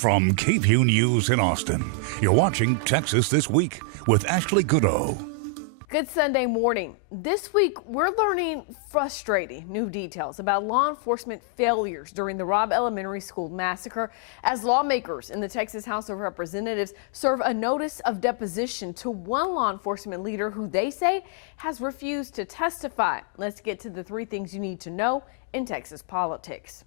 From KVUE News in Austin, you're watching Texas This Week with Ashley Goodo. Good Sunday morning. This week, we're learning frustrating new details about law enforcement failures during the Robb Elementary School massacre as lawmakers in the Texas House of Representatives serve a notice of deposition to one law enforcement leader who they say has refused to testify. Let's get to the three things you need to know in Texas politics.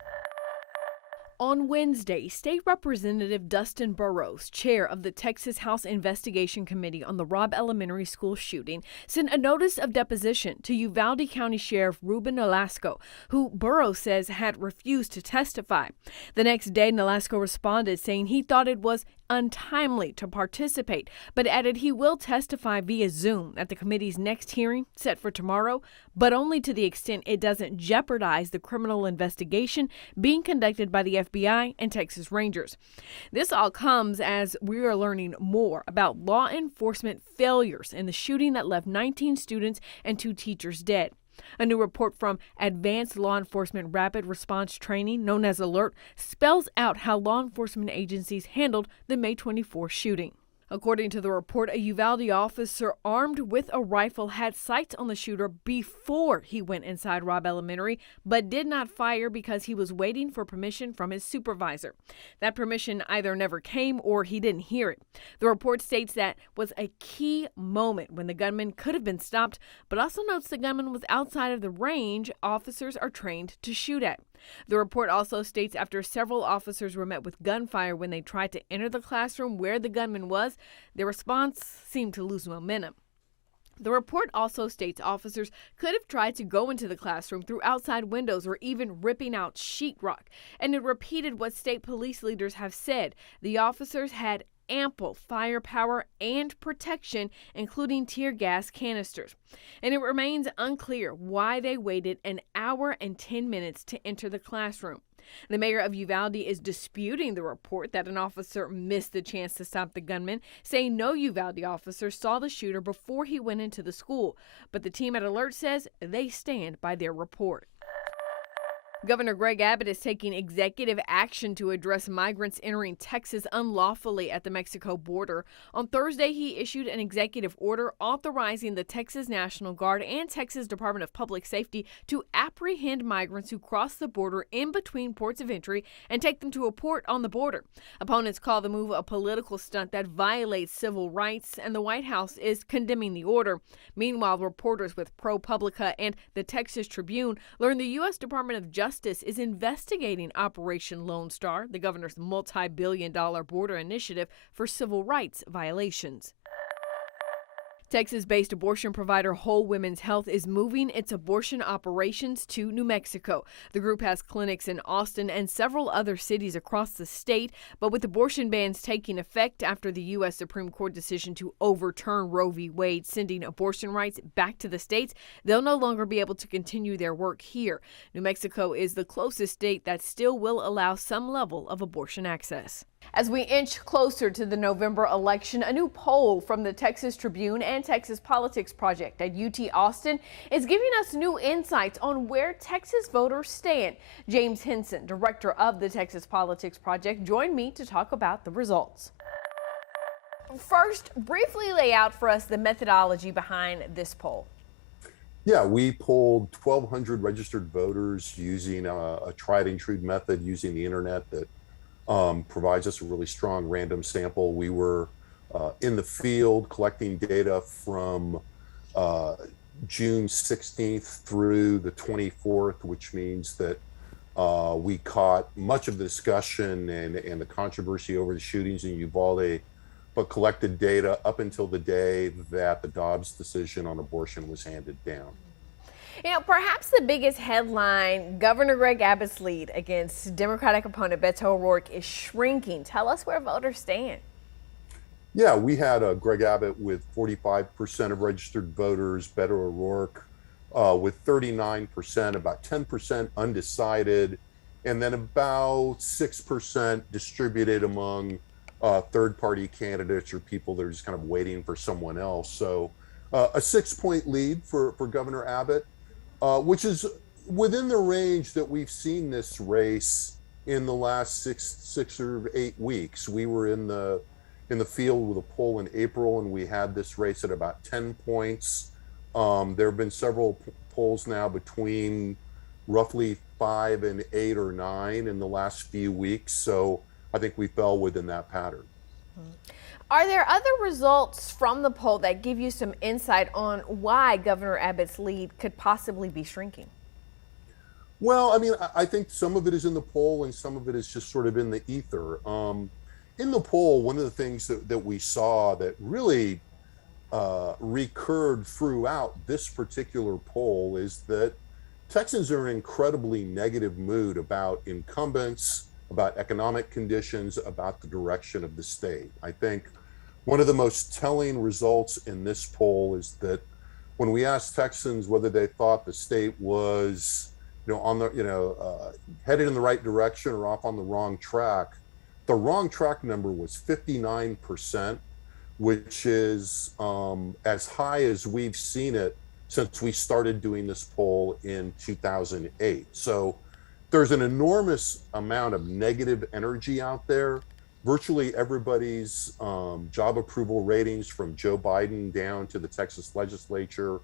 On Wednesday, State Representative Dustin Burrows, chair of the Texas House Investigation Committee on the Robb Elementary School shooting, sent a notice of deposition to Uvalde County Sheriff Ruben Nolasco, who Burrows says had refused to testify. The next day, Nolasco responded saying he thought it was untimely to participate, but added he will testify via Zoom at the committee's next hearing set for tomorrow, but only to the extent it doesn't jeopardize the criminal investigation being conducted by the FBI and Texas Rangers. This all comes as we are learning more about law enforcement failures in the shooting that left 19 students and 2 teachers dead. A new report from Advanced Law Enforcement Rapid Response Training, known as ALERT, spells out how law enforcement agencies handled the May 24 shooting. According to the report, a Uvalde officer armed with a rifle had sights on the shooter before he went inside Robb Elementary, but did not fire because he was waiting for permission from his supervisor. That permission either never came or he didn't hear it. The report states that was a key moment when the gunman could have been stopped, but also notes the gunman was outside of the range officers are trained to shoot at. The report also states after several officers were met with gunfire when they tried to enter the classroom where the gunman was, their response seemed to lose momentum. The report also states officers could have tried to go into the classroom through outside windows or even ripping out sheetrock. And it repeated what state police leaders have said. The officers had ample firepower and protection, including tear gas canisters. And it remains unclear why they waited an hour and 10 minutes to enter the classroom. The mayor of Uvalde is disputing the report that an officer missed the chance to stop the gunman, saying no Uvalde officer saw the shooter before he went into the school. But the team at ALERT says they stand by their report. Governor Greg Abbott is taking executive action to address migrants entering Texas unlawfully at the Mexico border. On Thursday, he issued an executive order authorizing the Texas National Guard and Texas Department of Public Safety to apprehend migrants who cross the border in between ports of entry and take them to a port on the border. Opponents call the move a political stunt that violates civil rights, and the White House is condemning the order. Meanwhile, reporters with ProPublica and the Texas Tribune learned the U.S. Department of Justice is investigating Operation Lone Star, the governor's multi-billion-dollar border initiative for civil rights violations. Texas-based abortion provider Whole Women's Health is moving its abortion operations to New Mexico. The group has clinics in Austin and several other cities across the state, but with abortion bans taking effect after the U.S. Supreme Court decision to overturn Roe v. Wade, sending abortion rights back to the states, they'll no longer be able to continue their work here. New Mexico is the closest state that still will allow some level of abortion access. As we inch closer to the November election, a new poll from the Texas Tribune and Texas Politics Project at UT Austin is giving us new insights on where Texas voters stand. James Henson, director of the Texas Politics Project, joined me to talk about the results. First, briefly lay out for us the methodology behind this poll. Yeah, we polled 1,200 registered voters using a tried and true method using the internet that provides us a really strong random sample. We were in the field collecting data from June 16th through the 24th, which means that we caught much of the discussion and the controversy over the shootings in Uvalde, but collected data up until the day that the Dobbs decision on abortion was handed down. You know, perhaps the biggest headline, Governor Greg Abbott's lead against Democratic opponent Beto O'Rourke is shrinking. Tell us where voters stand. Yeah, we had Greg Abbott with 45% of registered voters, Beto O'Rourke with 39%, about 10% undecided, and then about 6% distributed among third-party candidates or people that are just kind of waiting for someone else. So a 6-point lead for Governor Abbott, which is within the range that we've seen this race in the last six or 8 weeks. We were in the field with a poll in April, and we had this race at about 10 points. There have been several polls now between roughly 5 and 8 or 9 in the last few weeks. So I think we fell within that pattern. Are there other results from the poll that give you some insight on why Governor Abbott's lead could possibly be shrinking? Well, I mean, I think some of it is in the poll and some of it is just sort of in the ether. In the poll, one of the things that we saw that really recurred throughout this particular poll is that Texans are in an incredibly negative mood about incumbents, about economic conditions, about the direction of the state. I think one of the most telling results in this poll is that when we asked Texans whether they thought the state was, on the, headed in the right direction or off on the wrong track number was 59%, which is as high as we've seen it since we started doing this poll in 2008. So there's an enormous amount of negative energy out there. Virtually everybody's job approval ratings, from Joe Biden down to the Texas legislature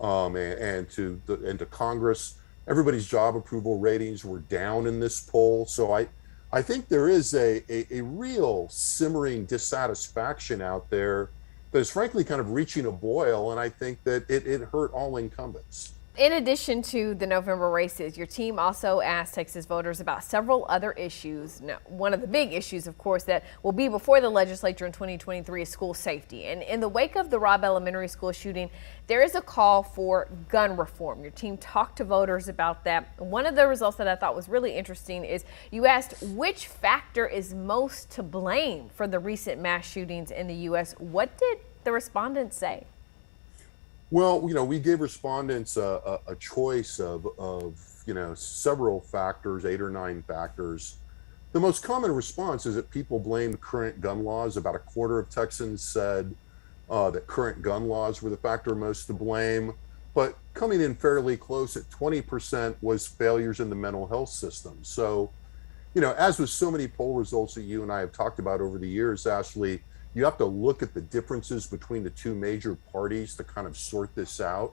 and to Congress, everybody's job approval ratings were down in this poll. So I think there is a real simmering dissatisfaction out there that is frankly kind of reaching a boil, and I think that it hurt all incumbents. In addition to the November races, your team also asked Texas voters about several other issues. Now, one of the big issues, of course, that will be before the legislature in 2023 is school safety. And in the wake of the Robb Elementary School shooting, there is a call for gun reform. Your team talked to voters about that. One of the results that I thought was really interesting is you asked which factor is most to blame for the recent mass shootings in the U.S. What did the respondents say? Well, we gave respondents a choice of several factors, 8 or 9 factors. The most common response is that people blamed current gun laws. About a quarter of Texans said that current gun laws were the factor most to blame. But coming in fairly close at 20% was failures in the mental health system. So, as with so many poll results that you and I have talked about over the years, Ashley, you have to look at the differences between the two major parties to kind of sort this out.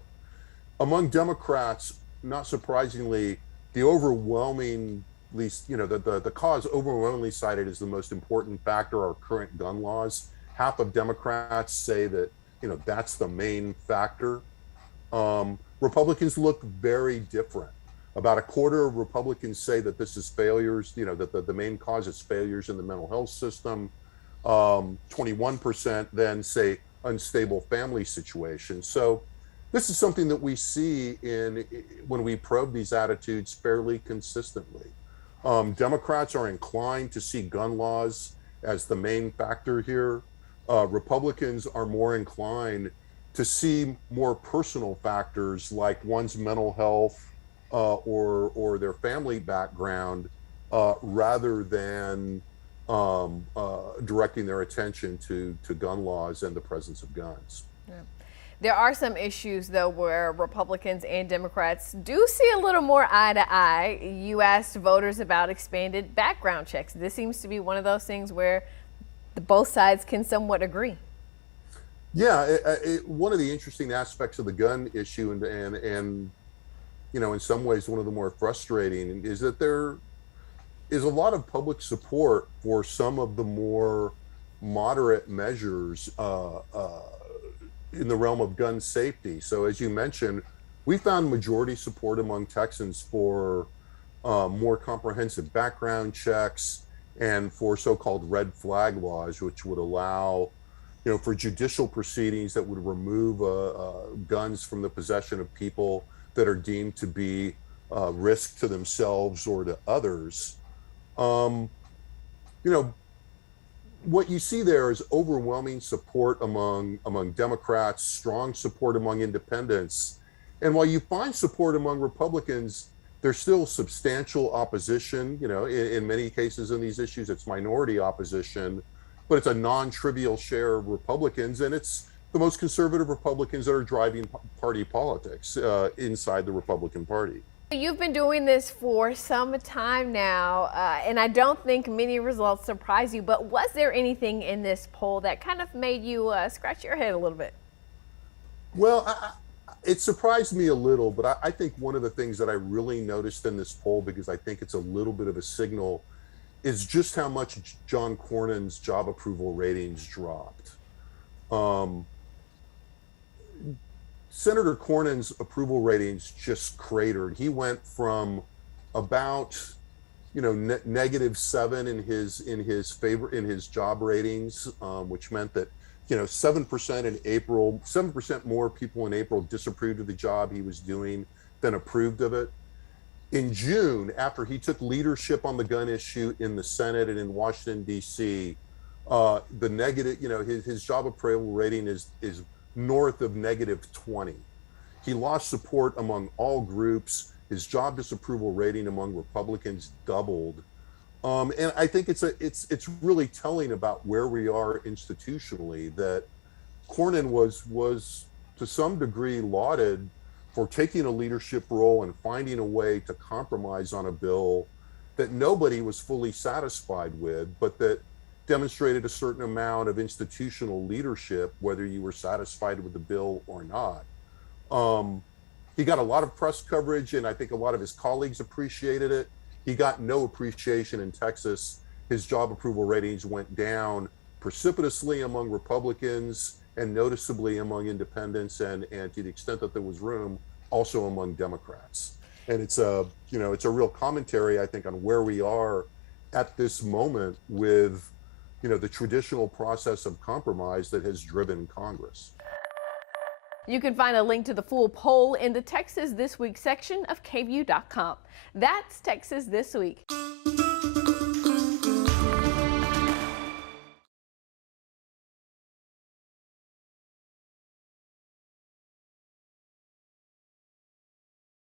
Among Democrats, not surprisingly, the overwhelming, the cause overwhelmingly cited as the most important factor are current gun laws. Half of Democrats say that, that's the main factor. Republicans look very different. About a quarter of Republicans say that this is failures, that the main cause is failures in the mental health system. 21% then say unstable family situations. So this is something that we see when we probe these attitudes fairly consistently. Democrats are inclined to see gun laws as the main factor here. Republicans are more inclined to see more personal factors like one's mental health or their family background rather than directing their attention to gun laws and the presence of guns. Yeah. There are some issues, though, where Republicans and Democrats do see a little more eye to eye. You asked voters about expanded background checks. This seems to be one of those things where both sides can somewhat agree. Yeah, one of the interesting aspects of the gun issue and in some ways one of the more frustrating is that there is a lot of public support for some of the more moderate measures in the realm of gun safety. So as you mentioned, we found majority support among Texans for more comprehensive background checks and for so-called red flag laws, which would allow, for judicial proceedings that would remove guns from the possession of people that are deemed to be risk to themselves or to others. What you see there is overwhelming support among Democrats, strong support among independents. And while you find support among Republicans, there's still substantial opposition. In many cases in these issues, it's minority opposition, but it's a non-trivial share of Republicans, and it's the most conservative Republicans that are driving party politics inside the Republican Party. You've been doing this for some time now, and I don't think many results surprise you, but was there anything in this poll that kind of made you scratch your head a little bit? Well, it surprised me a little, but I think one of the things that I really noticed in this poll, because I think it's a little bit of a signal, is just how much John Cornyn's job approval ratings dropped. Senator Cornyn's approval ratings just cratered. He went from about, -7 in his job ratings, which meant that 7% in April, 7% more people in April disapproved of the job he was doing than approved of it. In June, after he took leadership on the gun issue in the Senate and in Washington, D.C., the negative, his job approval rating is north of -20. He lost support among all groups. His job disapproval rating among Republicans doubled. And I think it's really telling about where we are institutionally, that Cornyn was to some degree lauded for taking a leadership role and finding a way to compromise on a bill that nobody was fully satisfied with, but that demonstrated a certain amount of institutional leadership, whether you were satisfied with the bill or not. He got a lot of press coverage, and I think a lot of his colleagues appreciated it. He got no appreciation in Texas. His job approval ratings went down precipitously among Republicans and noticeably among independents, and to the extent that there was room, also among Democrats. And it's a real commentary, I think, on where we are at this moment with the traditional process of compromise that has driven Congress. You can find a link to the full poll in the Texas This Week section of KVUE.com. That's Texas This Week.